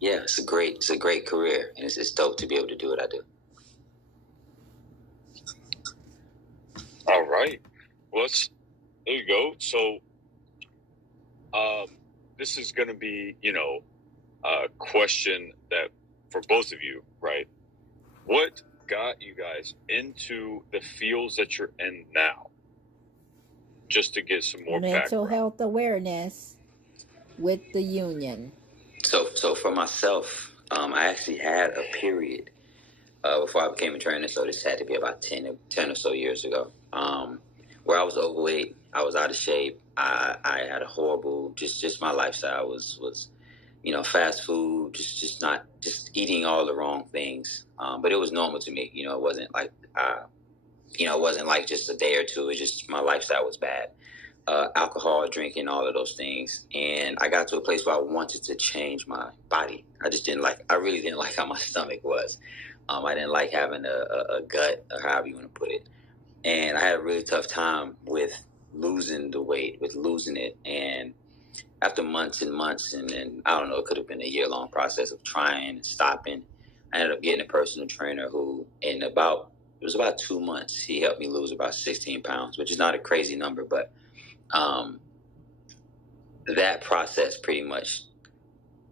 yeah, it's a great career, and it's dope to be able to do what I do. All right. Well, there you go. So, this is going to be, a question that for both of you, right? What got you guys into the fields that you're in now? Just to get some more mental background. health awareness with the union. So for myself, I actually had a period before I became a trainer. So this had to be about 10 or so years ago, where I was overweight. I was out of shape. I had a horrible, just my lifestyle was fast food, just eating all the wrong things. But it was normal to me. It wasn't like, it wasn't like just a day or two. It just, my lifestyle was bad. Alcohol, drinking, all of those things. And I got to a place where I wanted to change my body. I really didn't like how my stomach was. I didn't like having a gut, or however you want to put it. And I had a really tough time with losing the weight, with losing it. And after months and months, and I don't know, it could have been a year-long process of trying and stopping, I ended up getting a personal trainer who, it was about 2 months, he helped me lose about 16 pounds, which is not a crazy number, but that process pretty much,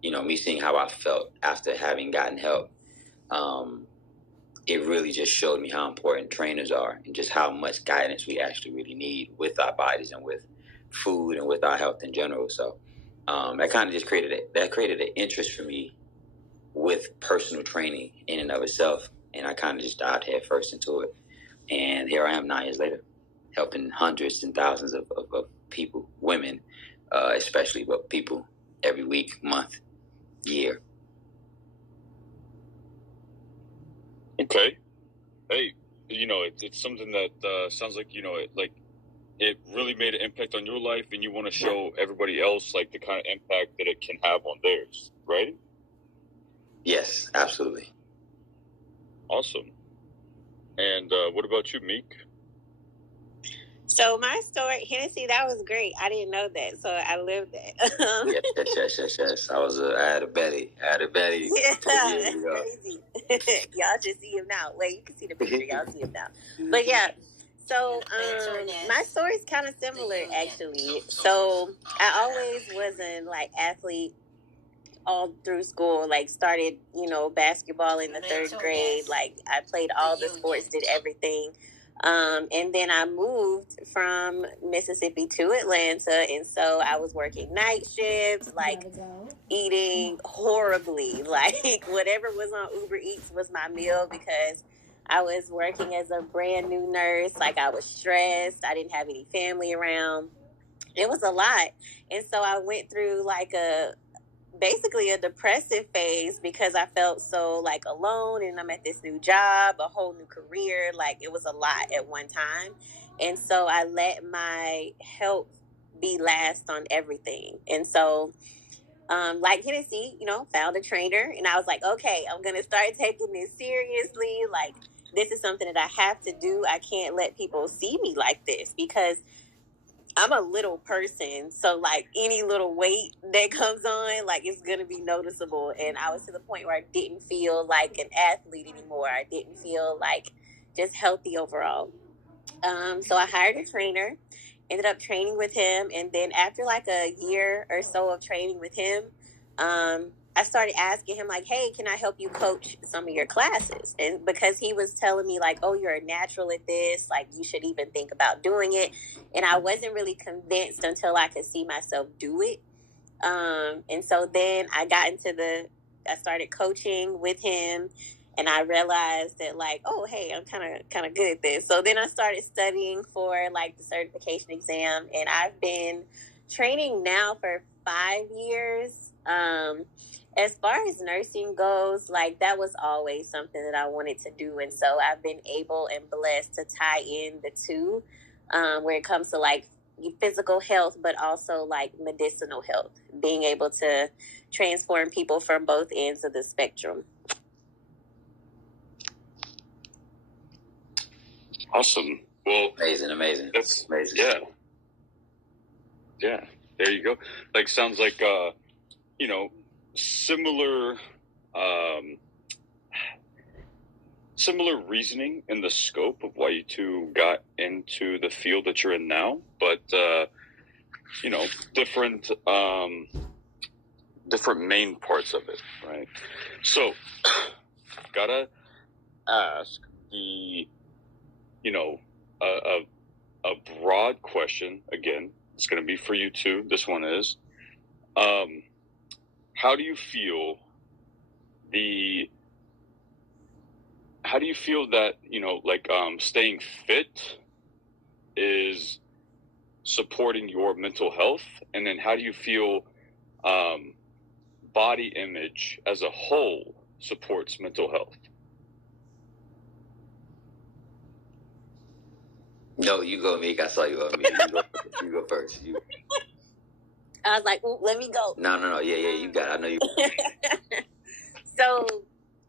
me seeing how I felt after having gotten help, it really just showed me how important trainers are and just how much guidance we actually really need with our bodies and with food and with our health in general. So that kind of just created an interest for me with personal training in and of itself. And I kind of just dived headfirst into it. And here I am 9 years later, helping hundreds and thousands of people, women, especially, but people every week, month, year. Okay. Hey, it's something that sounds like, it really made an impact on your life, and you want to show everybody else, like, the kind of impact that it can have on theirs, right? Yes, absolutely. Awesome. And what about you, Meek? So my story, Hennessy, that was great. I didn't know that, so I lived that. Yes. I had a Betty. Yeah, that's crazy. Y'all just see him now. Wait, you can see the picture. Y'all see him now. But yeah, so my story's kind of similar, actually. So I always was an athlete all through school. Like, started basketball in the third grade. Like, I played all the sports, did everything. And then I moved from Mississippi to Atlanta, and so I was working night shifts, eating horribly. Like, whatever was on Uber Eats was my meal, because I was working as a brand new nurse. Like, I was stressed. I didn't have any family around. It was a lot. And so I went through basically a depressive phase, because I felt so alone, and I'm at this new job, a whole new career. Like, it was a lot at one time. And so I let my health be last on everything. And so, like Hennessy, found a trainer, and I was like, okay, I'm going to start taking this seriously. Like, this is something that I have to do. I can't let people see me like this, because I'm a little person, so any little weight that comes on, it's gonna be noticeable. And I was to the point where I didn't feel like an athlete anymore. I didn't feel just healthy overall. So I hired a trainer, ended up training with him, and then after a year or so of training with him, I started asking him, hey, can I help you coach some of your classes? And because he was telling me oh, you're a natural at this, you should even think about doing it. And I wasn't really convinced until I could see myself do it. And so then I started coaching with him, and I realized that oh, hey, I'm kind of good at this. So then I started studying for the certification exam, and I've been training now for 5 years. As far as nursing goes, that was always something that I wanted to do. And so I've been able and blessed to tie in the two, where it comes to physical health, but also medicinal health, being able to transform people from both ends of the spectrum. Awesome. Well, amazing. That's amazing. Yeah. There you go. Sounds like, similar similar reasoning in the scope of why you two got into the field that you're in now, but you know, different main parts of it, right? So gotta ask the, you know, a broad question again. It's going to be for you too. This one is, how do you feel that, you know, like staying fit is supporting your mental health, and then how do you feel body image as a whole supports mental health? No, you go, Meek. I saw you on me. You go first. I was like, ooh, let me go. No. Yeah, you got it. I know you. So,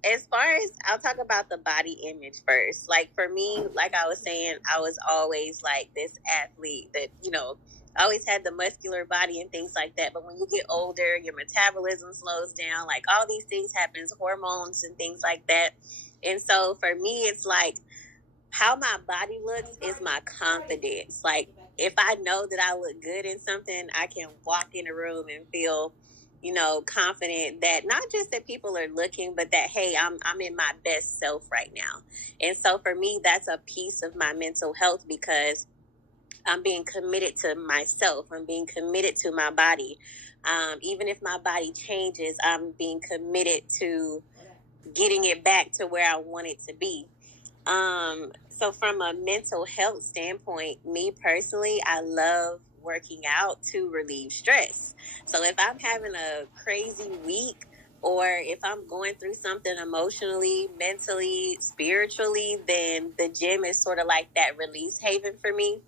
as far as, I'll talk about the body image first. Like, for me, like I was saying, I was always like this athlete that, you know, I always had the muscular body and things like that. But when you get older, your metabolism slows down. Like, all these things happens, hormones and things like that. And so, for me, it's like, how my body looks is my confidence. Like, if I know that I look good in something, I can walk in a room and feel, you know, confident that not just that people are looking, but that, hey, I'm in my best self right now. And so for me, that's a piece of my mental health, because I'm being committed to myself. I'm being committed to my body. Even if my body changes, I'm being committed to getting it back to where I want it to be. So from a mental health standpoint, me personally, I love working out to relieve stress. So if I'm having a crazy week, or if I'm going through something emotionally, mentally, spiritually, then the gym is sort of like that release haven for me.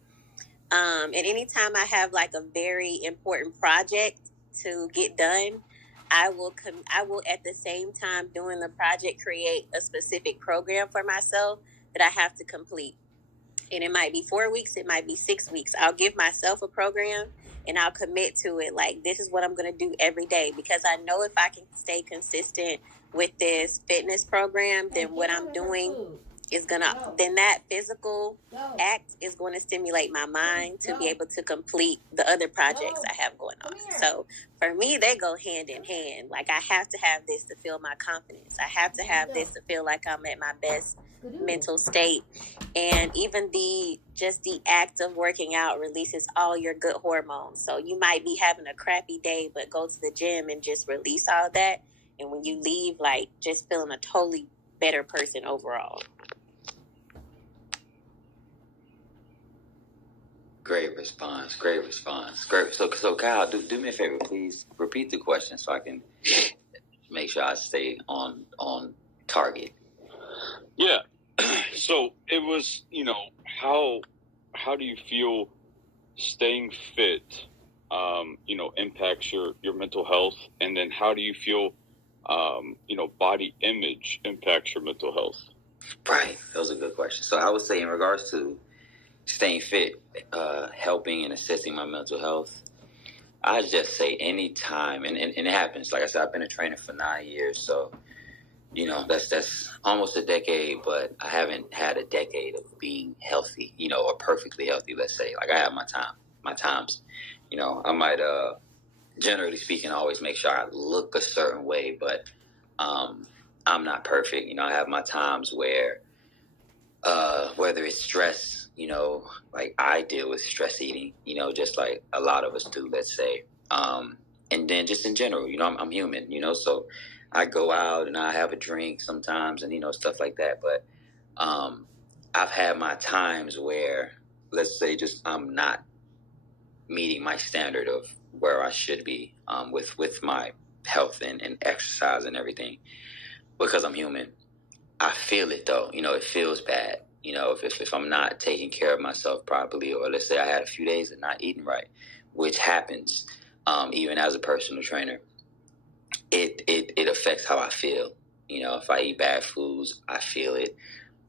And anytime I have like a very important project to get done, I will at the same time doing the project create a specific program for myself that I have to complete. And it might be 4 weeks, it might be 6 weeks. I'll give myself a program and I'll commit to it. Like, this is what I'm going to do every day, because I know if I can stay consistent with this fitness program, then what I'm doing is then that physical act is going to stimulate my mind to be able to complete the other projects I have going on. So for me, they go hand in hand. Like, I have to have this to feel my confidence. I have to have this to feel like I'm at my best mental state. And even the act of working out releases all your good hormones. So you might be having a crappy day, but go to the gym and just release all that. And when you leave, like, just feeling a totally better person overall. Great response. So Kyle, do me a favor, please repeat the question so I can make sure I stay on target. Yeah. So it was, you know, how do you feel staying fit, you know, impacts your mental health, and then how do you feel, you know, body image impacts your mental health? Right. That was a good question. So I would say, in regards to staying fit, helping and assisting my mental health, I just say anytime, and it happens. Like I said, I've been a trainer for 9 years, so, you know, that's almost a decade, but I haven't had a decade of being healthy, you know, or perfectly healthy, let's say. Like, I have my times, you know. I might, generally speaking, always make sure I look a certain way, but I'm not perfect. You know, I have my times where, whether it's stress, you know, like I deal with stress eating, you know, just like a lot of us do, let's say. And then just in general, you know, I'm human, you know, so I go out and I have a drink sometimes and, you know, stuff like that. But I've had my times where, let's say, just I'm not meeting my standard of where I should be with my health and exercise and everything, because I'm human. I feel it though, you know, it feels bad, you know, if I'm not taking care of myself properly, or let's say I had a few days of not eating right, which happens, even as a personal trainer, it affects how I feel. You know, if I eat bad foods, I feel it.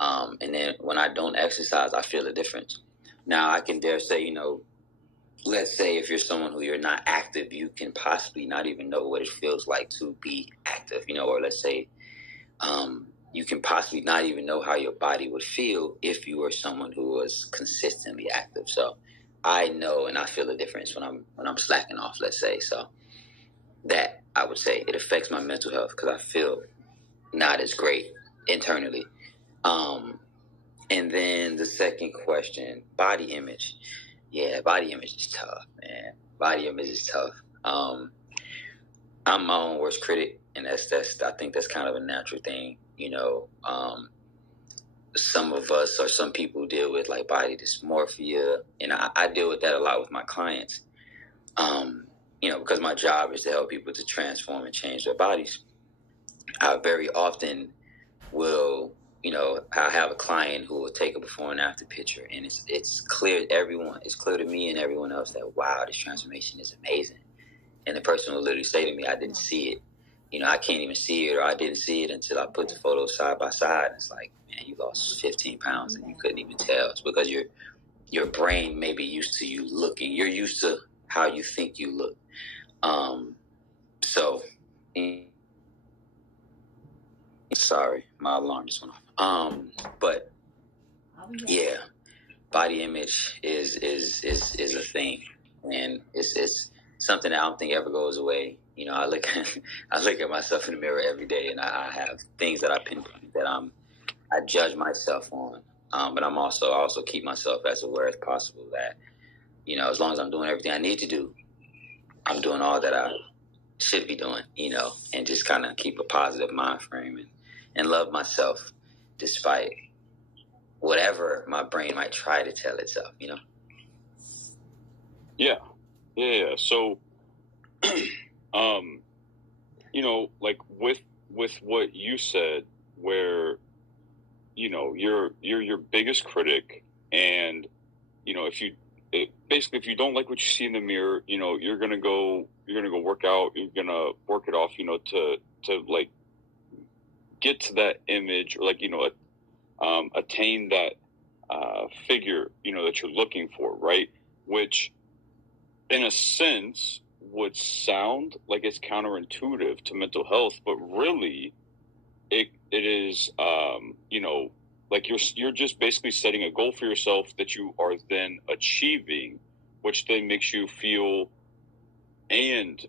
And then when I don't exercise, I feel the difference. Now I can dare say, you know, let's say if you're someone who you're not active, you can possibly not even know what it feels like to be active, or let's say you can possibly not even know how your body would feel if you were someone who was consistently active. So I know and I feel the difference when I'm slacking off, let's say. So that, I would say, it affects my mental health because I feel not as great internally. And then the second question, body image. Yeah, body image is tough, man. Body image is tough. I'm my own worst critic, and that's I think that's kind of a natural thing. Some of us or some people deal with like body dysmorphia, and I deal with that a lot with my clients. Because my job is to help people to transform and change their bodies. I very often will, I have a client who will take a before and after picture, and it's clear to me and everyone else that, wow, this transformation is amazing. And the person will literally say to me, I didn't see it. I can't even see it, or I didn't see it until I put the photos side by side. And it's like, man, you lost 15 pounds and you couldn't even tell. It's because your brain may be used to you looking. You're used to how you think you look. Sorry, my alarm just went off. But yeah, body image is a thing, and it's something that I don't think ever goes away. I look at myself in the mirror every day, and I have things that I pinpoint that I judge myself on. But I also keep myself as aware as possible that, as long as I'm doing everything I need to do, I'm doing all that I should be doing, and just kind of keep a positive mind frame and love myself despite whatever my brain might try to tell itself, Yeah. So, like with what you said, where, you're your biggest critic, and, if you don't like what you see in the mirror, you're going to go work out, you're going to work it off, to like get to that image, or like, attain that figure, that you're looking for, right? Which, in a sense, would sound like it's counterintuitive to mental health, but really, it is, like you're just basically setting a goal for yourself that you are then achieving, which then makes you feel and